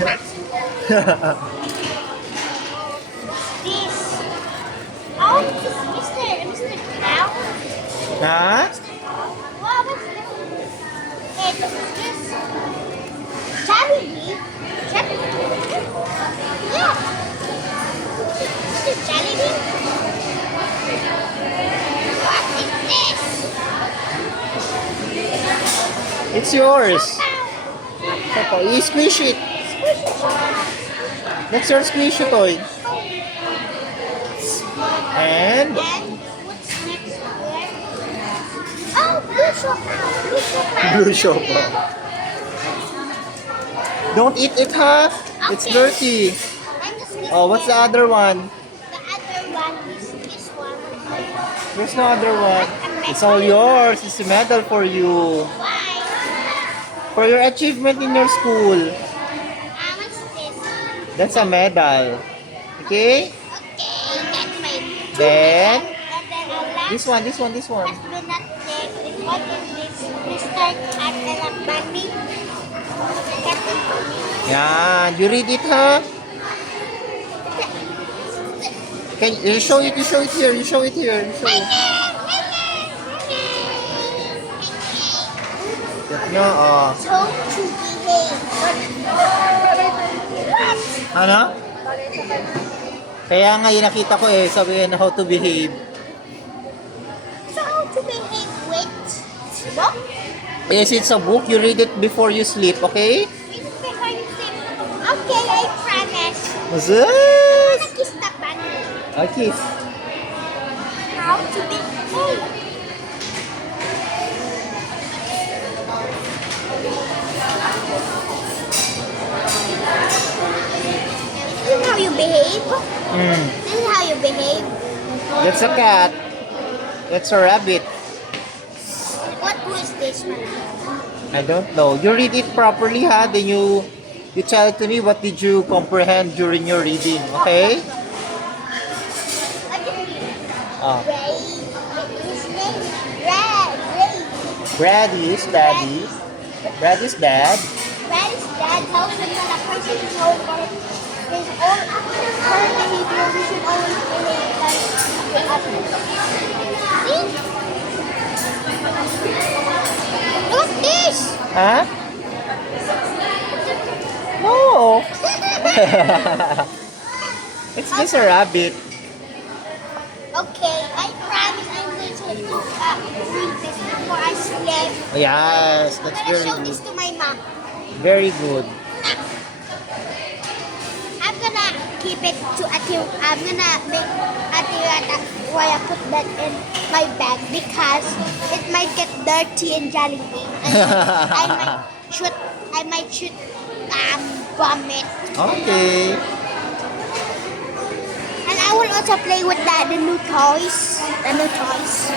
This. Oh, Mr. Cow. Ha? Wow, what's this? Hey, this is this. Jollibee. Jollibee. Yeah. This is Jollibee. What is this? It's yours. Papa, you squish it. That's your squishy toy. And And what's next here? Oh, blue chocolate. Blue chocolate. blue chocolate. Don't eat it, huh? It's Okay. dirty. And just this Oh, what's the one. other one? The other one is this one. There's no other one. It's all yours. It's a medal for you. Why? For your achievement in your school. What's this? That's a medal. Okay? Okay, that's my Then, and then our last this one. last but not least, what is this? Mr. Cat and Bunny. Yan. You read it, huh? Can you show it? You show it here. You show it here. You show it. No, oh. So to behave. Ano? Kaya nga yung nakita ko sabihin how to behave. So how to behave with book? Yes, it's a book. You read it before you sleep, okay? Okay, I promise. What's I'm this? gonna kiss the bunny. Okay. How to behave. This is how you behave. This is how you behave. That's a cat. That's a rabbit. What was this one? I don't know. You read it properly, ha? Then you tell to me what did you comprehend during your reading, okay? What is this? Oh. Ray. His name is Ray. Ray. Brad is daddy. Brad is dad. Ray is dad. Tells him that a person is over his own current behavior. We should always behave like the others. See? Look at this. Huh? No. It's just a rabbit. Okay, I promise I'm going to read this before I sleep. Yes, I'm that's gonna very show this good. to my mom. Very good. I'm gonna keep it to Ate. I'm gonna make Ate Yata why I put that in my bag because it might get dirty and Jollibee. I might shoot vomit. Okay. And I will also play with the new toys. The new toys.